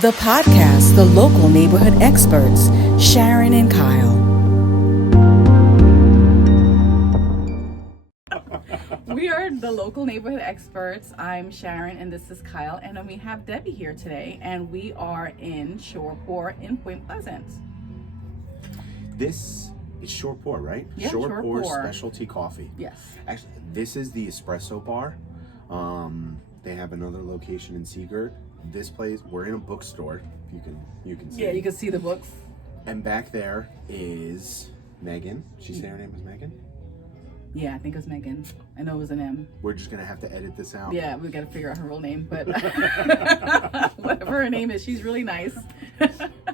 The podcast, The Local Neighborhood Experts, Sharon and Kyle. We are the Local Neighborhood Experts. I'm Sharon and this is Kyle, and we have Debbie here today, and we are in Shoreport in Point Pleasant. This is Shoreport, right? Yeah, Shoreport Shoreport. Specialty Coffee. Yes. Actually, this is the espresso bar. They have another location in Seagirt. This place, we're in a bookstore. You can see. Yeah, you can see the books. And back there is Megan. She say her name is Megan? Yeah, I think it was Megan. I know it was an M. We're just gonna have to edit this out. Yeah, we got to figure out her real name, but whatever her name is, she's really nice.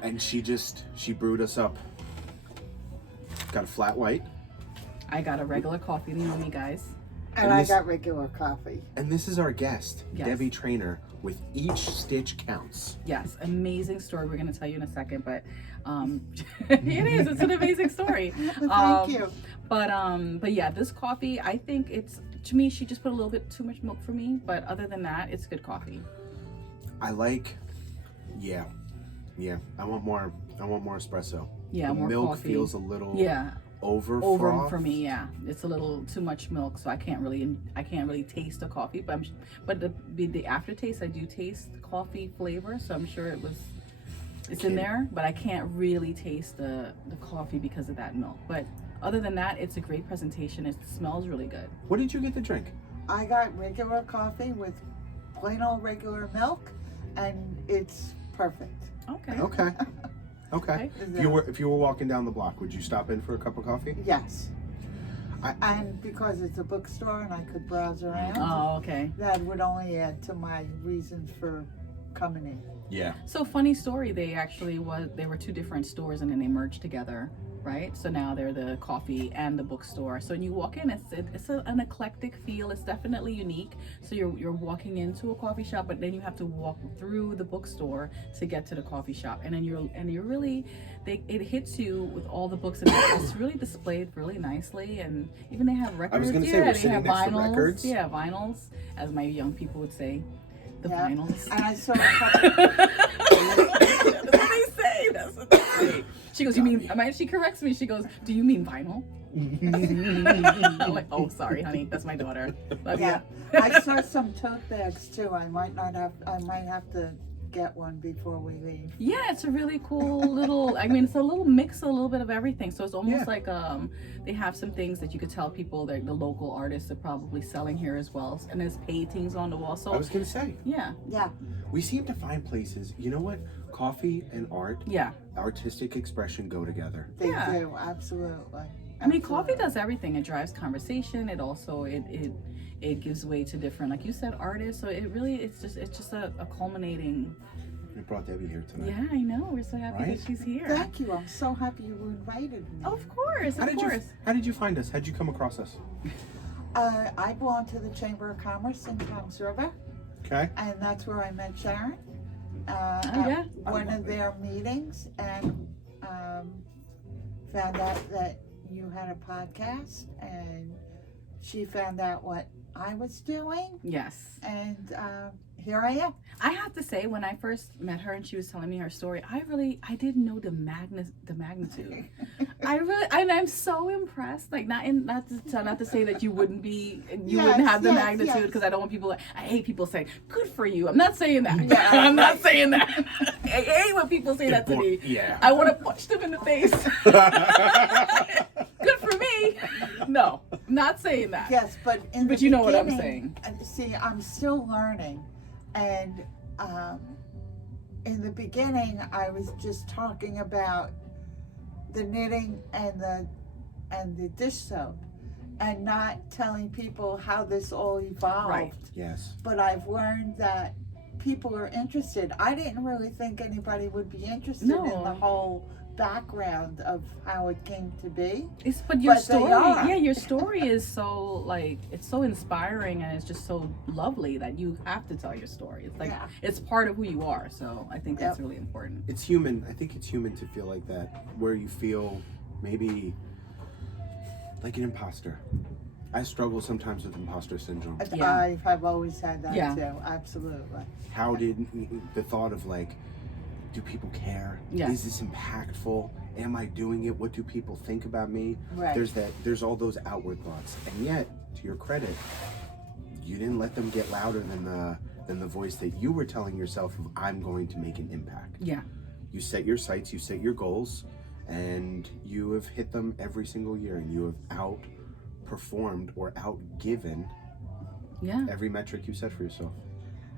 And she brewed us up. Got a flat white. I got a regular coffee, you know me, guys. And I got regular coffee. And this is our guest, Yes. Debbie Trainer, with Each Stitch Counts. Yes, amazing story. We're going to tell you in a second, but it is. It's an amazing story. Thank you. But yeah, this coffee, I think to me, she just put a little bit too much milk for me. But other than that, it's good coffee. I want more espresso. Yeah, the more milk coffee. feels a little over Over for me. Yeah, it's a little too much milk, so I can't really taste the coffee. But the aftertaste, I do taste coffee flavor, so I'm sure it's in there. But I can't really taste the coffee because of that milk. But other than that, it's a great presentation. It smells really good. What did you get to drink? I got regular coffee with plain old regular milk, and it's perfect. Okay. Okay. If you were walking down the block, would you stop in for a cup of coffee? Yes. And because it's a bookstore and I could browse around, Oh, okay. that would only add to my reasons for coming in. Yeah. So funny story, they were two different stores and then they merged together, right? So now they're the coffee and the bookstore. So when you walk in, it's an eclectic feel. It's definitely unique. So you're walking into a coffee shop, but then you have to walk through the bookstore to get to the coffee shop. And then you're really, it hits you with all the books, and it's really displayed really nicely. And even they have records. I was gonna say, we're they sitting have next to vinyls. records. Yeah, vinyls, as my young people would say. The Yeah. vinyls. And I saw a couple. That's what they say. That's what they say. She goes, she corrects me. She goes, do you mean vinyl? I'm like, oh, sorry, honey. That's my daughter. Love Yeah. you. I saw some tote bags too. I might have to get one before we leave. Yeah, it's a really cool little, it's a little mix, a little bit of everything. So it's almost like they have some things that you could tell people that the local artists are probably selling here as well. And there's paintings on the wall. So I was gonna say. Yeah. Yeah. We seem to find places. You know what? Coffee and art. Yeah. Artistic expression go together. They Yeah. do, absolutely. Coffee does everything. It drives conversation. It also it gives way to different, like you said, artists. So it's just a culminating. We brought Debbie here tonight. Yeah, I know. We're so happy Right? that she's here. Thank you. I'm so happy you invited me. Of course, How did you find us? How'd you come across us? I belong to the Chamber of Commerce in Toms River, Okay. and that's where I met Sharon. yeah. At one of their meetings, and found out that you had a podcast, and she found out what I was doing, Yes. and here I am. I have to say, when I first met her and she was telling me her story, I didn't know the magnitude. I'm so impressed. Like not to say that you wouldn't have the magnitude, because I don't want people. I hate people saying "good for you." I'm not saying that. Yeah. I'm not saying that. I hate when people say that to me. Yeah. I want to punch them in the face. Good for me. No, I'm not saying that. Yes, but But you know what I'm saying. See, I'm still learning, and in the beginning, I was just talking about the knitting and the dish soap, and not telling people how this all evolved. Right. Yes. But I've learned that people are interested. I didn't really think anybody would be interested in the whole background of how it came to be. But your But they story, are. yeah, your story is so it's so inspiring, and it's just so lovely that you have to tell your story. It's like it's part of who you are. So I think that's really important. It's human. I think it's human to feel like that, where you feel maybe like an imposter. I struggle sometimes with imposter syndrome. Yeah. I've always had that Yeah. too, absolutely. How did the thought of like, do people care? Yeah. Is this impactful? Am I doing it? What do people think about me? Right. There's all those outward thoughts. And yet, to your credit, you didn't let them get louder than the voice that you were telling yourself of, I'm going to make an impact. Yeah. You set your sights, you set your goals, and you have hit them every single year, and you have outperformed or outgiven every metric you set for yourself.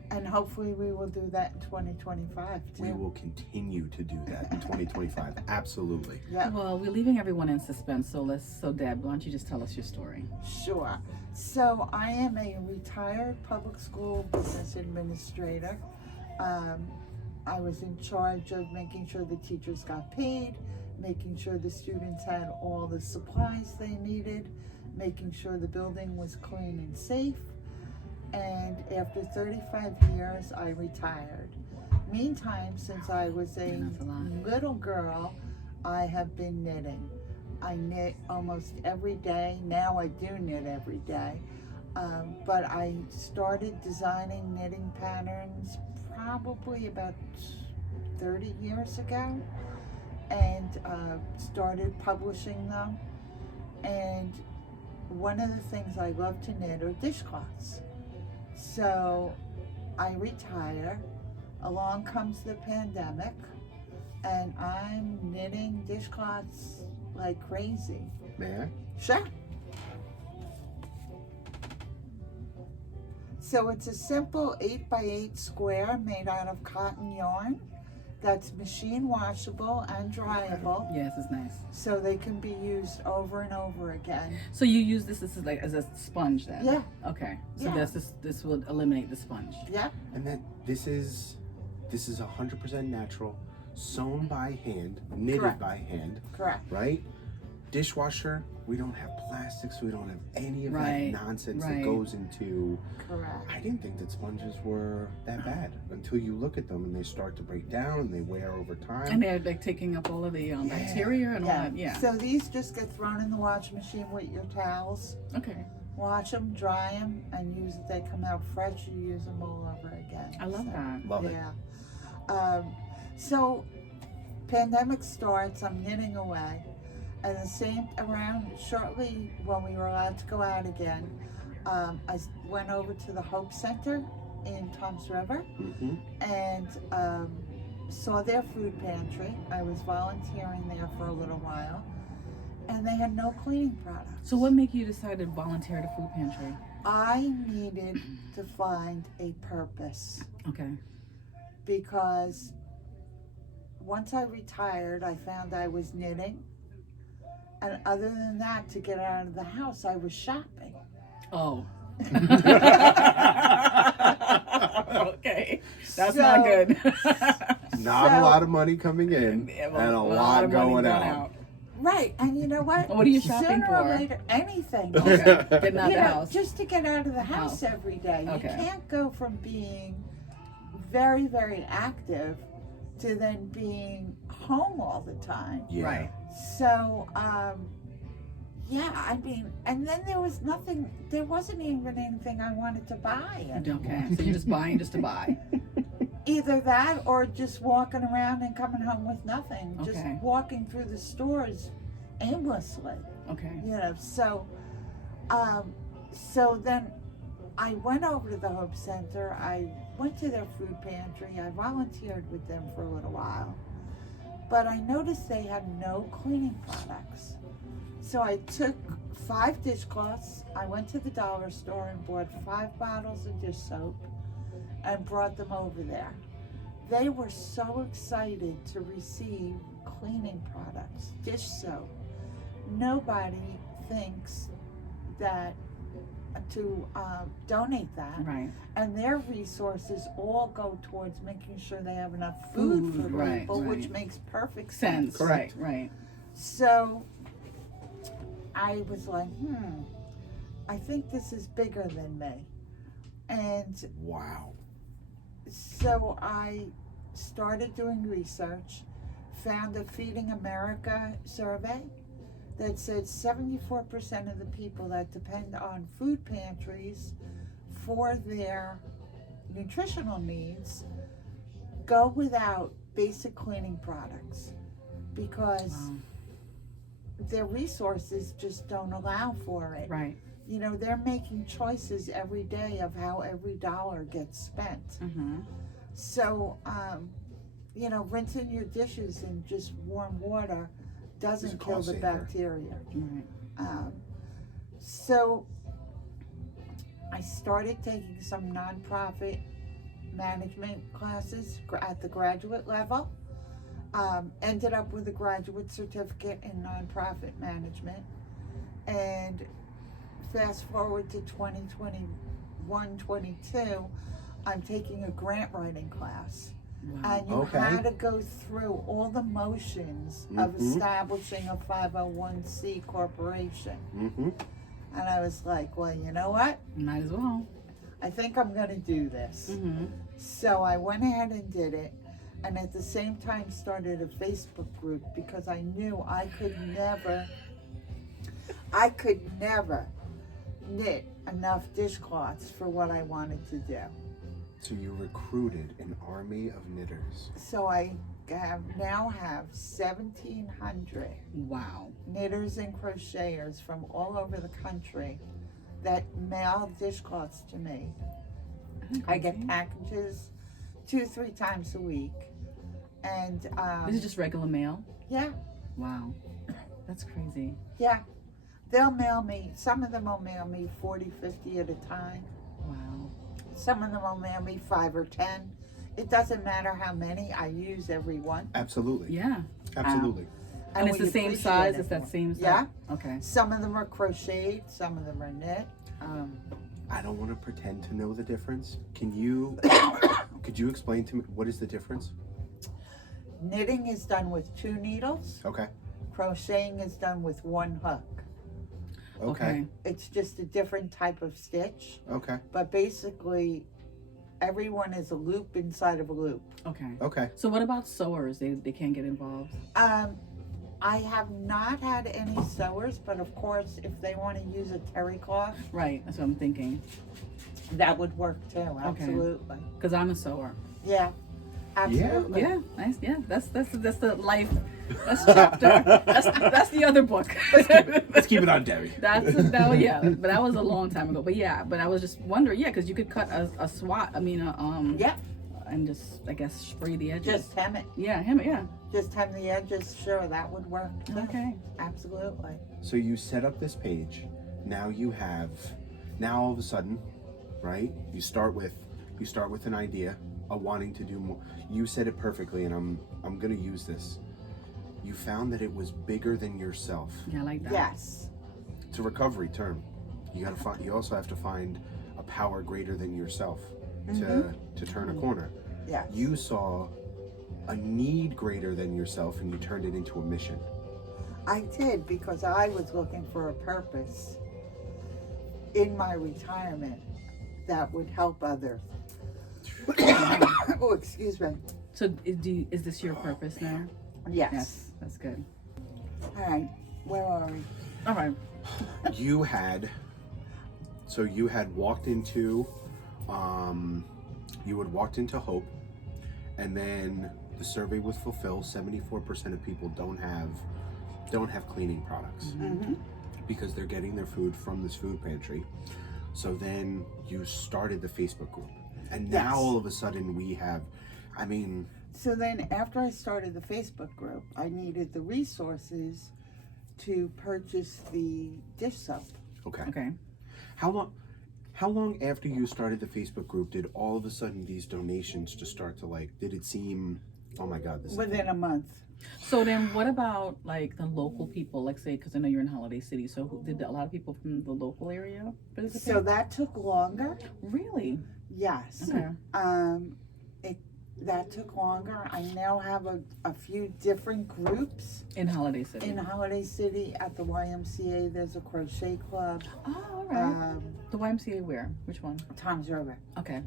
And hopefully we will do that in 2025 too. We will continue to do that in 2025. Absolutely. Yeah. Well, we're leaving everyone in suspense, so Deb, why don't you just tell us your story? Sure. So I am a retired public school business administrator. I was in charge of making sure the teachers got paid, making sure the students had all the supplies they needed, making sure the building was clean and safe. And after 35 years, I retired. Meantime, since I was a little girl, I have been knitting. I knit almost every day. Now I do knit every day. But I started designing knitting patterns probably about 30 years ago, and started publishing them. And one of the things I love to knit are dishcloths. So I retire, along comes the pandemic, and I'm knitting dishcloths like crazy. May I? Sure. So it's a simple 8x8 square made out of cotton yarn that's machine washable and dryable, Yes, it's nice. so they can be used over and over again. So you use this is like as a sponge then? Yeah. Okay. So Yeah. this will eliminate the sponge. Yeah. And then this is 100% natural, sewn by hand, knitted Correct. by hand, Correct. right? Dishwasher, we don't have plastics, we don't have any of Right, that nonsense right. that goes into. Correct. I didn't think that sponges were that bad until you look at them and they start to break down and they wear over time. And they're like taking up all of the bacteria and all Yeah. that. Yeah. So these just get thrown in the washing machine with your towels. Okay. Wash them, dry them, and use it. They come out fresh. You use them all over again. I love So, that. Love it. Yeah. So pandemic starts. I'm knitting away, and the same around shortly when we were allowed to go out again. I went over to the Hope Center in Toms River Mm-hmm. and saw their food pantry. I was volunteering there for a little while, and they had no cleaning products. So what made you decide to volunteer at a food pantry? I needed to find a purpose, Okay. because once I retired, I found I was knitting, and other than that, to get out of the house, I was shopping. Oh. Okay. That's So- not good. Not a So- lot of money coming in Yeah, and well, a of lot money going going out. Right, and you know what? What are you shopping Sooner for? or later, anything. Okay. Getting out You the know, house. just to get out of the house House. every day. Okay. You can't go from being very, very active to then being home all the time. Yeah. Right. So, yeah, I mean, and then there wasn't even anything I wanted to buy anymore. Okay. So you're just buying just to buy. Either that or just walking around and coming home with nothing. Just Okay. walking through the stores aimlessly. Okay. You know, so then I went over to the Hope Center. I went to their food pantry. I volunteered with them for a little while, but I noticed they had no cleaning products. So I took 5 dishcloths. I went to the dollar store and bought 5 bottles of dish soap and brought them over there. They were so excited to receive cleaning products, dish soap. Nobody thinks that to donate that, Right. and their resources all go towards making sure they have enough food for right, people, which right. makes perfect sense. Sense. Correct. Right. So I was like, I think this is bigger than me. And Wow. so I started doing research, found a Feeding America survey that said 74% of the people that depend on food pantries for their nutritional needs go without basic cleaning products because their resources just don't allow for it. Right. You know, they're making choices every day of how every dollar gets spent. Mm-hmm. So, you know, rinsing your dishes in just warm water doesn't kill the bacteria. Right. So I started taking some nonprofit management classes at the graduate level. Ended up with a graduate certificate in nonprofit management. And fast forward to 2021-22, I'm taking a grant writing class. Wow. And you had to go through all the motions of establishing a 501c corporation. And I was like, well, you know what? Might as well. I think I'm going to do this. So I went ahead and did it. And at the same time started a Facebook group because I knew I could never knit enough dishcloths for what I wanted to do. So you recruited an army of knitters. So I now have 1,700 knitters and crocheters from all over the country that mail dishcloths to me. I get packages 2-3 times a week. And this is just regular mail? Yeah. Wow. That's crazy. Yeah. They'll mail me, some of them will mail me 40, 50 at a time. Wow. Some of them will mail me 5 or 10. It doesn't matter how many, I use every one. Absolutely. Yeah. Absolutely. And it's the same size? It's that same size? Yeah. Okay. Some of them are crocheted, some of them are knit. I don't want to pretend to know the difference. Could you explain to me what is the difference? Knitting is done with 2 needles. Okay. Crocheting is done with 1 hook. Okay. It's just a different type of stitch. Okay. But basically, everyone is a loop inside of a loop. Okay. Okay. So what about sewers? They can't get involved? I have not had any sewers, but of course, if they want to use a terry cloth, right, that's what I'm thinking. That would work too. Absolutely. Because I'm a sewer. Yeah. Absolutely. Yeah. Nice. Yeah. That's the life. That's chapter. that's the other book. Let's keep it on Debbie. But that was a long time ago. But I was just wondering, because you could cut a swat. I mean, and just, I guess, spray the edges. Just hem it. Yeah, hem it. Yeah. Just hem the edges. Sure, that would work too. Okay. Absolutely. So you set up this page. Now all of a sudden, right? You start with an idea of wanting to do more. You said it perfectly, and I'm gonna use this. You found that it was bigger than yourself. Yeah, I like that. Yes. It's a recovery term. You also have to find a power greater than yourself to turn a corner. Yes. You saw a need greater than yourself, and you turned it into a mission. I did, because I was looking for a purpose in my retirement that would help others. Oh, excuse me. So is this your purpose now? Yes. That's good. All right. Where are we? All right. You had walked into hope, and then the survey was fulfilled. 74% of people don't have cleaning products because they're getting their food from this food pantry. So then you started the Facebook group, and now all of a sudden we have, So then after I started the Facebook group, I needed the resources to purchase the dish soap. Okay. How long after you started the Facebook group did all of a sudden these donations just start to did it seem, oh my God, this is Within a month. So then what about the local people, like say, because I know you're in Holiday City, so did a lot of people from the local area participate? So that took longer. Really? Yes. Okay. That took longer. I now have a few different groups. In Holiday City? In Holiday City at the YMCA, there's a crochet club. Oh, all right. The YMCA where? Which one? Tom's River. Okay.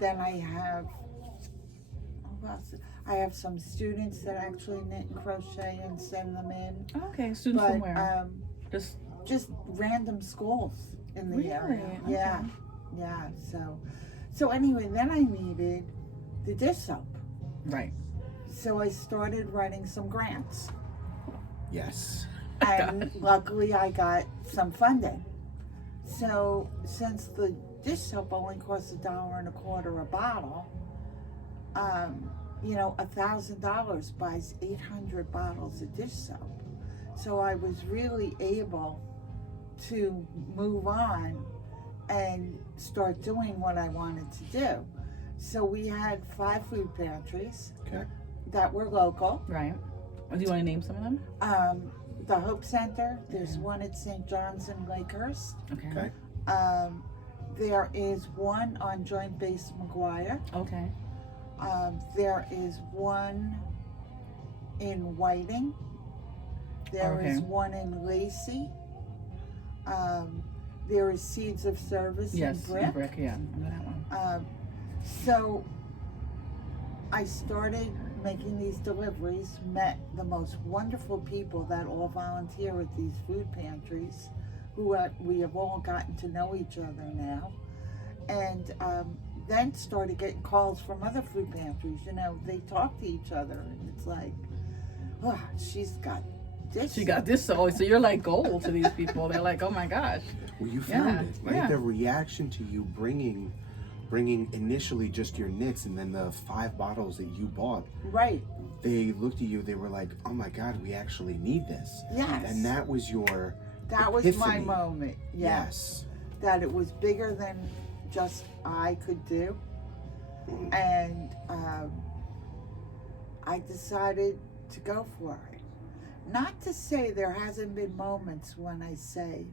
Then I have, I have some students that actually knit and crochet and send them in. Okay, students from where? Just random schools in the area. Okay. Yeah. So anyway, then I needed the dish soap. Right. So I started writing some grants. Yes. And luckily I got some funding. So since the dish soap only costs $1.25 a bottle, $1,000 buys 800 bottles of dish soap. So I was really able to move on and start doing what I wanted to do. So we had 5 food pantries Okay. that were local. Right. Do you want to name some of them? The Hope Center, there's one at St. John's in Lakehurst. Okay. There is one on Joint Base McGuire. Okay. There is one in Whiting. There is one in Lacey. There is Seeds of Service in Brick. Yeah, I know that one. So I started making these deliveries, met the most wonderful people that all volunteer at these food pantries, who we have all gotten to know each other now, and then started getting calls from other food pantries. They talk to each other, and it's like, oh, she's got this. She got this, so you're like gold to these people. They're like, oh my gosh. Well, you found it, right? Yeah. The reaction to you bringing initially just your knits, and then the 5 bottles that you bought. Right. They looked at you. They were like, "Oh my God, we actually need this." Yes. And that was your. That epiphany. was my moment. Yes. That it was bigger than just I could do, and I decided to go for it. Not to say there hasn't been moments when I say,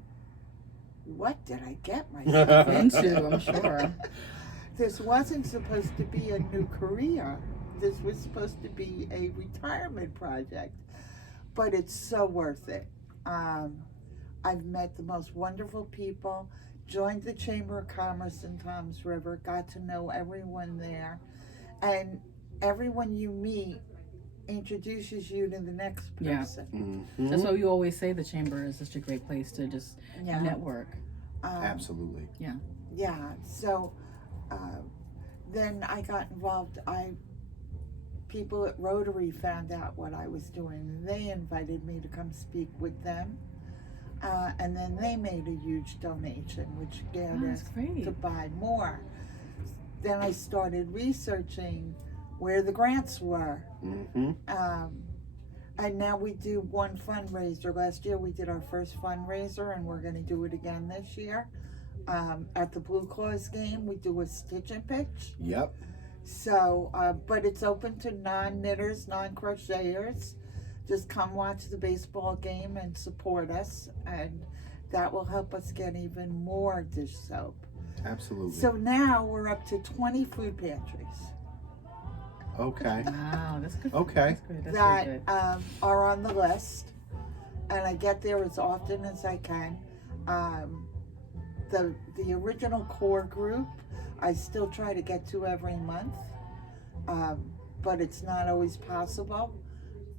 what did I get myself Into, I'm sure. This wasn't supposed to be a new career. This was supposed to be a retirement project, but it's so worth it. I've met the most wonderful people, joined the Chamber of Commerce in Toms River, got to know everyone there, and everyone you meet introduces you to the next person. Mm-hmm. That's why you always say the chamber is such a great place to just Yeah. network. Absolutely. Yeah, so then I got involved. People at Rotary found out what I was doing, and they invited me to come speak with them. And then they made a huge donation, which geared us to buy more. Then I started researching where the grants were. Mm-hmm. And now we do one fundraiser. Last year we did our first fundraiser, and we're going to do it again this year. At the Blue Claws game, we do a stitch and pitch. Yep. So, but it's open to non-knitters, non-crocheters. Just come watch the baseball game and support us, and that will help us get even more dish soap. Absolutely. So now we're up to 20 food pantries. Okay. Wow, that's good. Okay. That's good. That's That really good. are on the list, and I get there as often as I can. The original core group, I still try to get to every month, but it's not always possible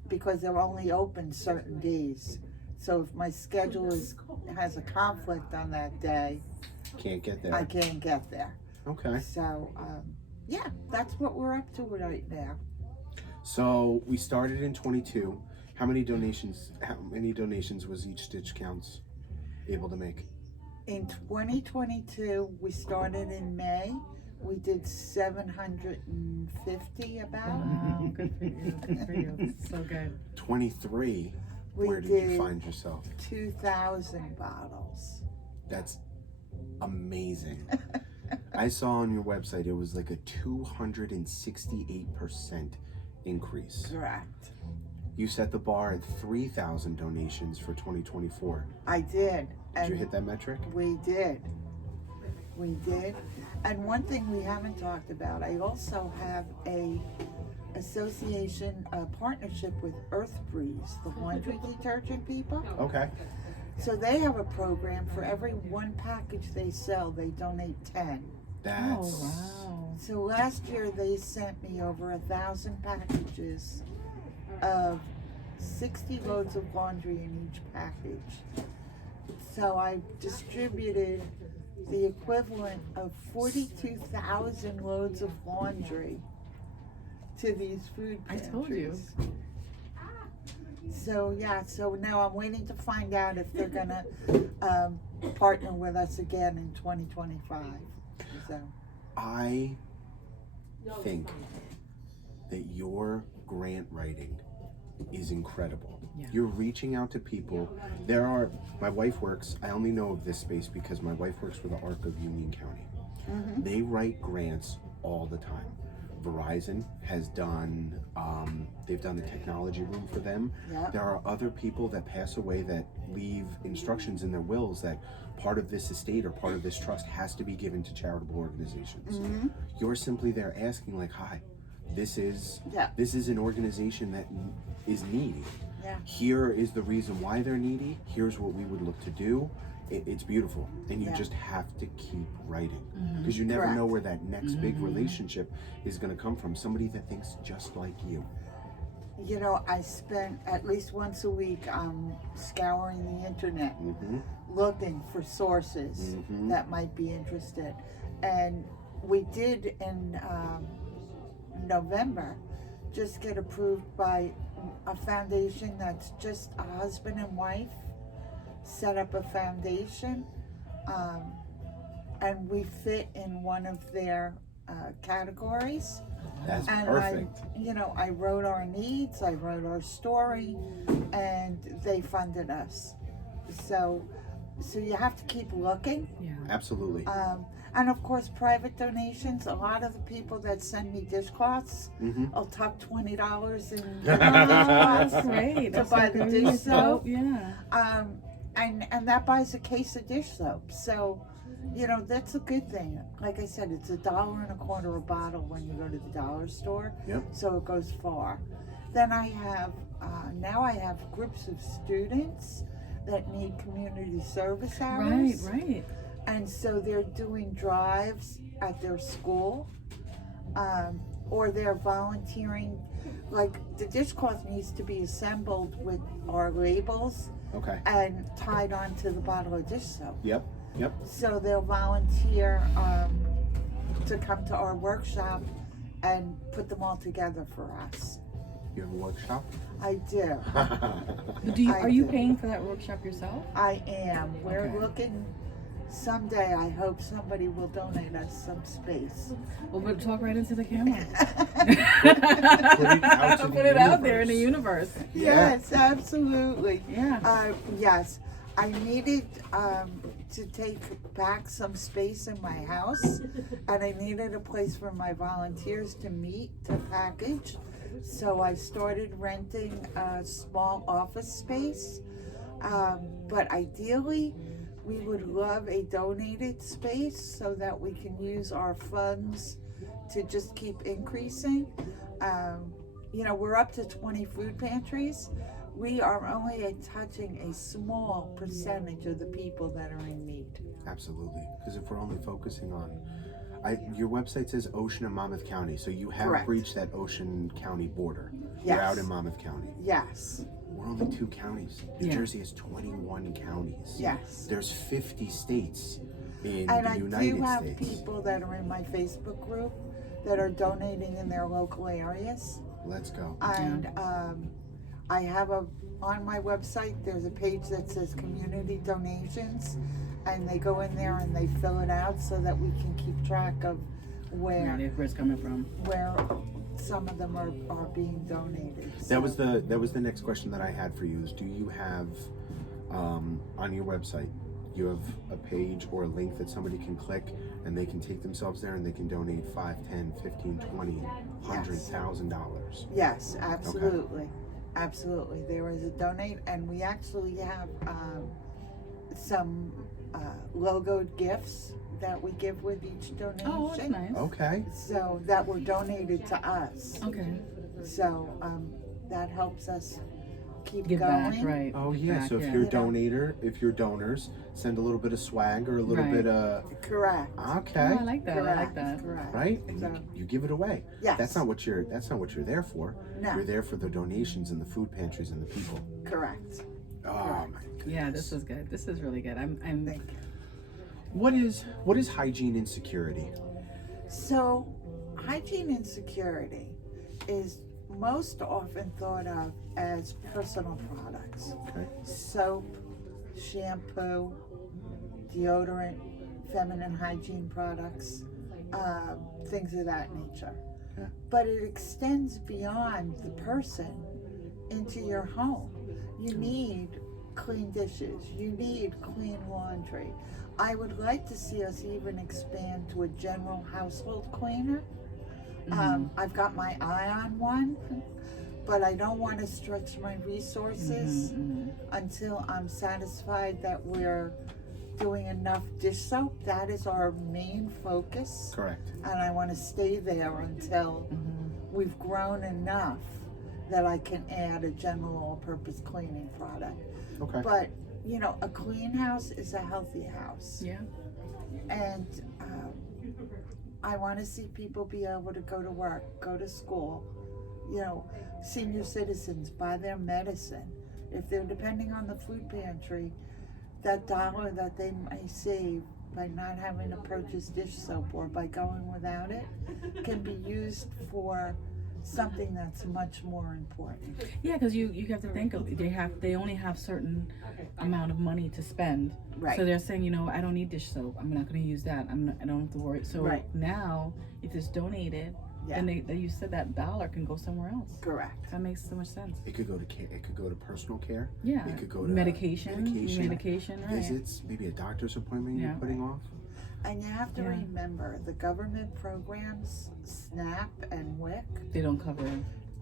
because they're only open certain days. So if my schedule has a conflict on that day, Can't get there. I can't get there. Okay. So yeah, that's what we're up to right now. So we started in 22. How many donations was each Stitch Counts able to make? In 2022, we started in May. We did 750 about. Wow, good for you. Good for you. So good. 23. We Where did did you find yourself? 2,000 bottles. That's amazing. I saw on your website it was like a 268% increase. Correct. You set the bar at 3,000 donations for 2024. I did. Did you hit that metric? We did. We did. And one thing we haven't talked about, I also have a association partnership with Earth Breeze, the laundry detergent people. Okay. So they have a program for every one package they sell, they donate 10. That's Oh, wow. So last year they sent me over 1,000 packages of 60 loads of laundry in each package. So I distributed the equivalent of 42,000 loads of laundry to these food I pantries. told you. So so now I'm waiting to find out if they're gonna partner with us again in 2025. So I think that your grant writing is incredible. Yeah. You're reaching out to people. My wife works, I only know of this space because my wife works for the ARC of Union County. They write grants all the time. Verizon has done, they've done the technology room for them. Yep. There are other people that pass away that leave instructions in their wills that part of this estate or part of this trust has to be given to charitable organizations. You're simply there asking like, hi, this is an organization that is needy. Yeah. Here is the reason why they're needy. Here's what we would look to do. It's beautiful, and you just have to keep writing because you never know where that next big relationship is going to come from. Somebody that thinks just like you. You know, I spent at least once a week scouring the internet, looking for sources that might be interested, and we did in November just get approved by a foundation that's just a husband and wife set up a foundation, and we fit in one of their categories. That's and perfect. I wrote our needs, I wrote our story, and they funded us. So you have to keep looking. Yeah. Absolutely. And of course, private donations. A lot of the people that send me dishcloths, I'll tuck $20 in the That's dishcloths great. to That's buy so the great. dish soap. Yeah. And that buys a case of dish soap. So, that's a good thing. Like I said, it's $1.25 a bottle when you go to the dollar store. Yep. So it goes far. Then I have now I have groups of students that need community service hours. Right. And so they're doing drives at their school, or they're volunteering. Like the dishcloth needs to be assembled with our labels Okay. and tied onto the bottle of dish soap. Yep. So they'll volunteer to come to our workshop and put them all together for us. You have a workshop? I do. Are you do. paying for that workshop yourself? I am. We're Okay. looking. Someday, I hope somebody will donate us some space. Well, we'll talk right into the camera. Put it out there in the universe. Yes, absolutely. Yeah. Yes, I needed to take back some space in my house, and I needed a place for my volunteers to meet, to package. So I started renting a small office space, but ideally, we would love a donated space so that we can use our funds to just keep increasing. We're up to 20 food pantries. We are only touching a small percentage of the people that are in need. Absolutely. Because if we're only focusing on, your website says Ocean and Monmouth County, so you have Correct. breached that Ocean County border. Yes. You're out in Monmouth County. Yes, We're only 2 counties. New Yeah. Jersey has 21 counties. yes. There's 50 states in And the I United do have States. people that are in my Facebook group that are donating in their local areas. Let's go. And I have on my website, there's a page that says community donations, and they go in there and they fill it out so that we can keep track of where it's coming from. some of them are being donated. That was the next question that I had for you is, do you have on your website, you have a page or a link that somebody can click and they can take themselves there and they can donate $5, $10, $15, $20, $100,000? Yes, absolutely. Absolutely. There is a donate, and we actually have some logoed gifts that we give with each donation. Oh, that's nice. Okay. So that were donated to us. Okay. So that helps us keep Give going. back, right. Oh Give yeah. back, So if you're donors, send a little bit of swag or a little Right. bit of. Correct. Okay. Oh, I like that. I like Correct. that. Correct. Right, and So, you give it away. yes. That's not what you're there for. No. You're there for the donations and the food pantries and the people. Correct. Oh Correct. my goodness. Yeah, this is good. This is really good. I'm Thank you. What is hygiene insecurity? So, hygiene and security is most often thought of as personal products. Okay. Soap, shampoo, deodorant, feminine hygiene products, things of that nature. Yeah. But it extends beyond the person into your home. You need clean dishes, you need clean laundry. I would like to see us even expand to a general household cleaner. I've got my eye on one, but I don't want to stretch my resources until I'm satisfied that we're doing enough dish soap. That is our main focus. Correct. And I want to stay there until we've grown enough that I can add a general all-purpose cleaning product. Okay. But, you know, a clean house is a healthy house. Yeah. And I want to see people be able to go to work, go to school, you know, senior citizens buy their medicine. If they're depending on the food pantry, that dollar that they may save by not having to purchase dish soap or by going without it can be used for something that's much more important. Yeah, because you have to think of they only have certain amount of money to spend. Right. So they're saying, you know, I don't need dish soap. I'm not going to use that. I don't have to worry. So Right. now, if it's donated, Yeah. then you said that dollar can go somewhere else. Correct. That makes so much sense. It could go to care. It could go to personal care. Yeah. It could go to medication, right? visits, maybe a doctor's appointment you're Yeah. putting off. And you have to Yeah. remember the government programs, SNAP and WIC, They don't cover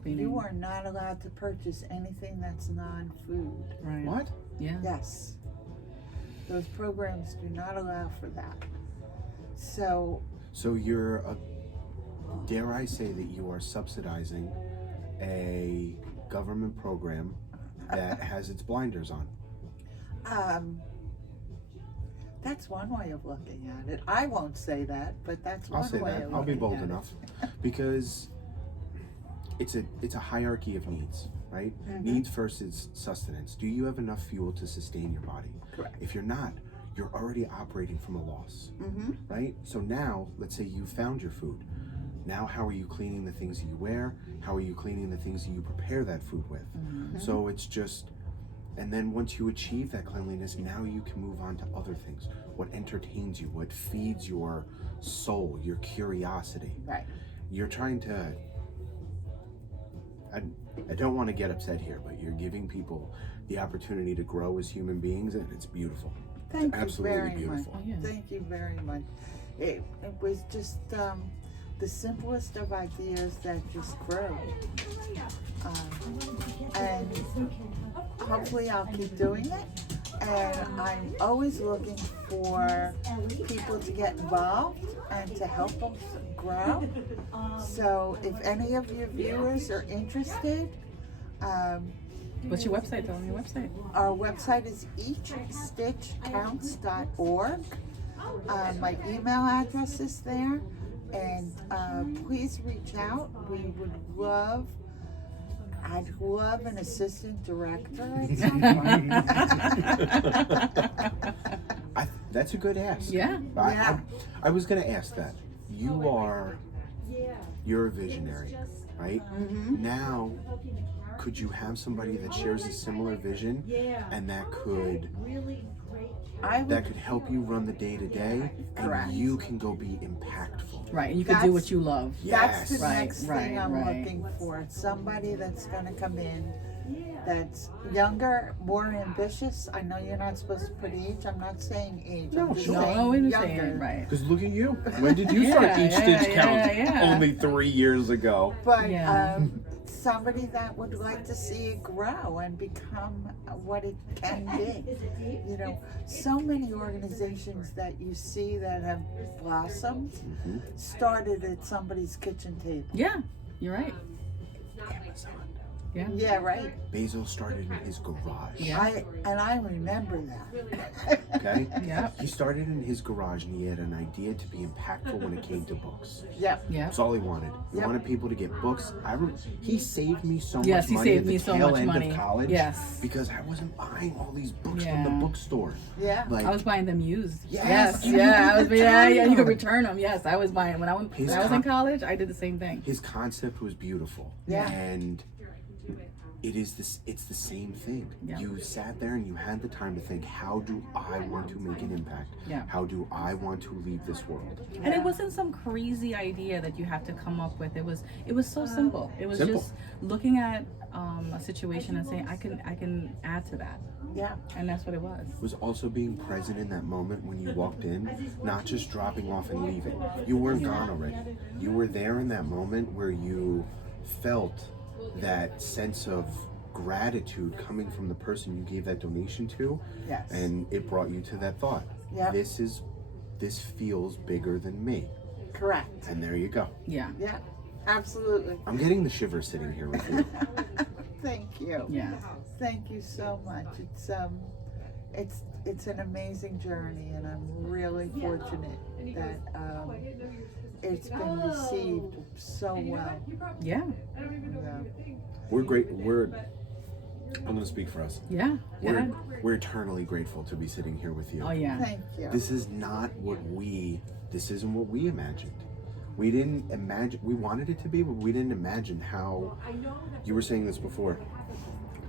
cleaning. you are not allowed to purchase anything that's non-food. Right. What? Yeah. Yes. Those programs do not allow for that. So, So you're dare I say that you are subsidizing a government program that has its blinders on. that's one way of looking at it. I won't say that, but that's one I'll say way that. of I'll be looking bold at it. enough because it's a hierarchy of needs, right? Mhm. Needs versus sustenance. Do you have enough fuel to sustain your body? Correct. If you're not, you're already operating from a loss, right? So now, let's say you found your food. Now, how are you cleaning the things that you wear? How are you cleaning the things that you prepare that food with? So it's just, and then once you achieve that cleanliness, now you can move on to other things. What entertains you, what feeds your soul, your curiosity. Right. You're trying to, I don't want to get upset here, but you're giving people the opportunity to grow as human beings, and it's beautiful. Thank you Absolutely very beautiful. much. Yeah. Thank you very much. It was just the simplest of ideas that just grew. And hopefully I'll keep doing it. And I'm always looking for people to get involved and to help us grow. So if any of your viewers are interested, What's your website? Tell them your website. our website is eachstitchcounts.org. My email address is there, and please reach out. I'd love an assistant director at some point. That's a good ask. Yeah. Yeah. I was going to ask that. You're a visionary, right? Now, could you have somebody that shares a similar vision and that could help you run the day to day, Correct. and you can go be impactful. Right. And you can do That's- what you love. That's the Yes. next thing Right, I'm right. looking for. Somebody that's going to come in that's younger, more ambitious. I know you're not supposed to put age. I'm not saying age. I'm just sure. saying No, we were younger. saying right. Because look at you. When did you start Yeah, Each yeah, Stitch Counts? yeah. Only 3 years ago. But Yeah. somebody that would like to see it grow and become what it can be. You know, so many organizations that you see that have blossomed started at somebody's kitchen table. Yeah, you're right. Amazon. Yeah. Yeah, right. Bezos started in his garage. Yeah. I remember that. Okay? Yeah. He started in his garage and he had an idea to be impactful when it came to books. Yep. Yeah. That's all he wanted. He Yep. wanted people to get books. He saved me so Yes, much he money saved at the me so tail much end money. of college. Yes. Because I wasn't buying all these books from Yeah. the bookstore. Yeah. Like, I was buying them used. Yes, you Yeah. could return You could them. return them. Yes, I was buying when I was in college. I did the same thing. his concept was beautiful. Yeah. And it's the same thing. Yeah. You sat there and you had the time to think, how do I want to make an impact? Yeah. How do I want to leave this world? And it wasn't some crazy idea that you have to come up with. It was so simple. It was Simple. just looking at a situation and saying, I can add to that. Yeah. And that's what it was. It was also being present in that moment when you walked in, not just dropping off and leaving. You weren't gone already. You were there in that moment where you felt that sense of gratitude coming from the person you gave that donation to. Yes. And it brought you to that thought. Yep. This feels bigger than me. Correct. And there you go. Yeah. Yeah. Absolutely. I'm getting the shivers sitting here with you. Thank you. Yeah. Thank you so much. It's an amazing journey, and I'm really fortunate that it's been received so well. Yeah. Yeah. We're great. I'm going to speak for us. Yeah. Yeah. We're eternally grateful to be sitting here with you. Oh yeah. Thank you. This isn't what we imagined. We didn't imagine, we wanted it to be, but we didn't imagine how, you were saying this before,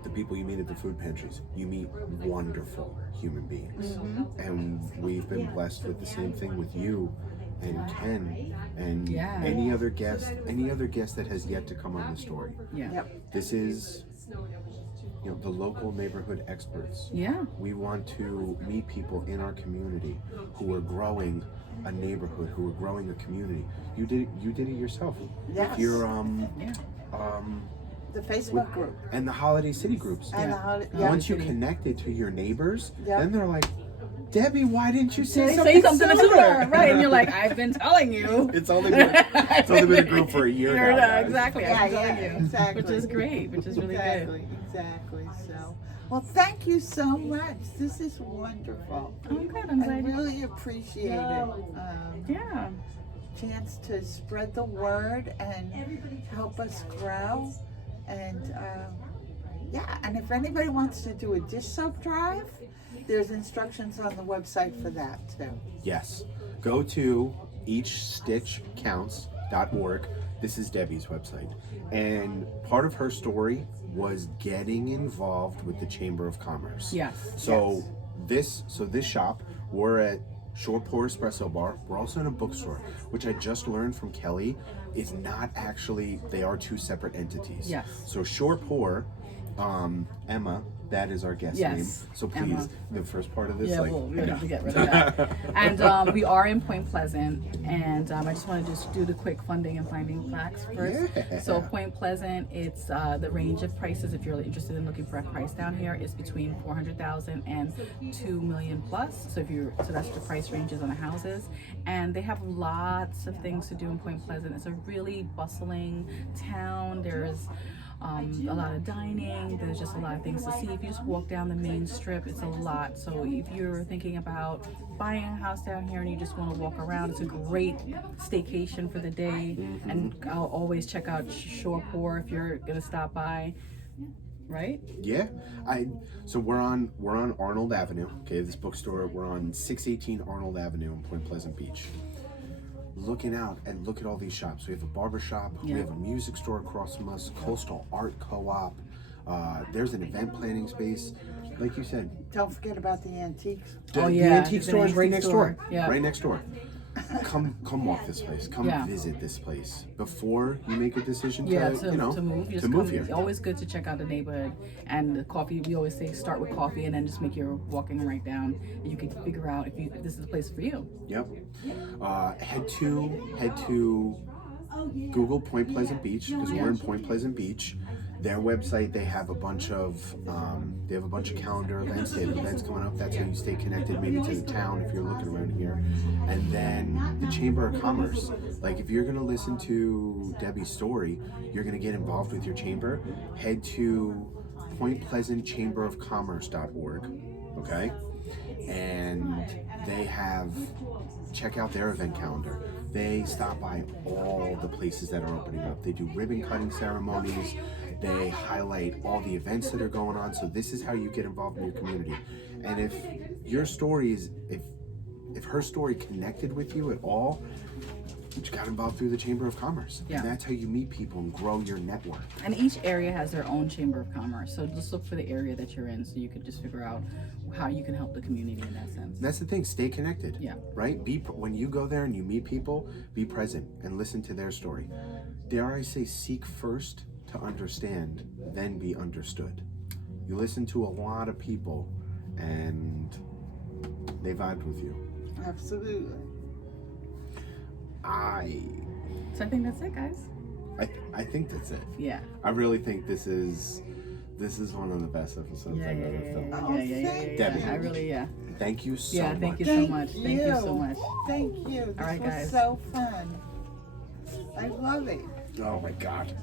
the people you meet at the food pantries, you meet wonderful human beings. And we've been blessed with the same thing with you and Ken and Yeah. any other guest that has yet to come on the story. Yeah. Yep. This is, the local neighborhood experts. Yeah. We want to meet people in our community who are growing a neighborhood, who are growing a community. You did it yourself. Yes. With your The Facebook group. and the Holiday City groups. And Yeah. the holiday. Yeah. Yeah. Once you connected to your neighbors, Yeah. then they're like, Debbie, why didn't you say Say something something sooner, right? And you're like, I've been telling you. It's only been a group for a year now. guys. Exactly. Yeah, I'm telling yeah, you. exactly. Which is great. Which is really good. Exactly. So, well, thank you so much. This is wonderful. Oh, good. I'm I glad. really appreciate it. Yeah. Chance to spread the word and help us grow. And and if anybody wants to do a dish soap drive, there's instructions on the website for that too. Yes. Go to eachstitchcounts.org. This is Debbie's website. And part of her story was getting involved with the Chamber of Commerce. Yes. So this shop, we're at Shore Pour Espresso Bar. We're also in a bookstore, which I just learned from Kelly is not actually, they are two separate entities. Yes. So Shore Pour, Emma, that is our guest Yes, name. So please, Emma. The first part of this, Yeah, like, we have to get rid of that. And we are in Point Pleasant, and I just want to just do the quick funding and finding facts first. Yeah. So Point Pleasant, it's the range of prices. If you're interested in looking for a price down here, is between $400,000 and $2 million plus. So that's the price ranges on the houses, and they have lots of things to do in Point Pleasant. It's a really bustling town. There's a lot of dining. There's just a lot of things to see. If you just walk down the main strip, it's a lot. So if you're thinking about buying a house down here and you just want to walk around, it's a great staycation for the day. And I'll always check out Shore Pour if you're gonna stop by. Right? Yeah, so we're on Arnold Avenue. Okay, this bookstore. We're on 618 Arnold Avenue in Point Pleasant Beach. Looking out and look at all these shops. We have a barber shop. Yeah. We have a music store across from us. Coastal Art Co-op. There's an event planning space. Like you said, Don't forget about the antiques. Oh, the yeah, antique it's an store is right antique next store. door. Yeah. Right next door. Come walk this place. Come Yeah. visit this place before you make a decision Yeah, to move. You to just move come. here. It's always good to check out the neighborhood and the coffee. We always say start with coffee and then just make your walking right down, and you can figure out if this is the place for you. Yep. Head to Google Point Pleasant Beach because we're in Point Pleasant Beach. Their website, they have a bunch of calendar events. They have events coming up. That's how you stay connected, maybe to the town if you're looking around here. And then the Chamber of Commerce. Like if you're gonna listen to Debbie's story, you're gonna get involved with your chamber, head to pointpleasantchamberofcommerce.org, okay? And they check out their event calendar. They stop by all the places that are opening up. They do ribbon cutting ceremonies. They highlight all the events that are going on. So this is how you get involved in your community. And if your story is, if her story connected with you at all, you got involved through the Chamber of Commerce. Yeah. And that's how you meet people and grow your network. And each area has their own Chamber of Commerce. So just look for the area that you're in so you could just figure out how you can help the community in that sense. That's the thing, stay connected. Yeah. Right? When you go there and you meet people, be present and listen to their story. Dare I say, seek first to understand, then be understood. You listen to a lot of people and they vibed with you. Absolutely. So I think that's it, guys. I think that's it. Yeah. I really think this is one of the best episodes I've ever filmed. Debbie. I really, Thank you so Yeah, much. thank you so much. Thank you so much. Thank you. This All right, was guys. so fun. I love it. Oh my God.